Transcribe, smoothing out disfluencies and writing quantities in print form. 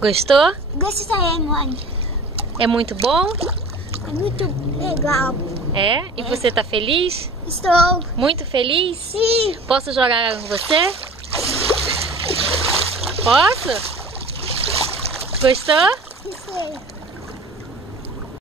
Gostou? Gostei, mãe. É muito bom? É muito legal. É? E você tá feliz? Estou. Muito feliz? Sim. Posso jogar com você? Posso? Gostou? Gostei.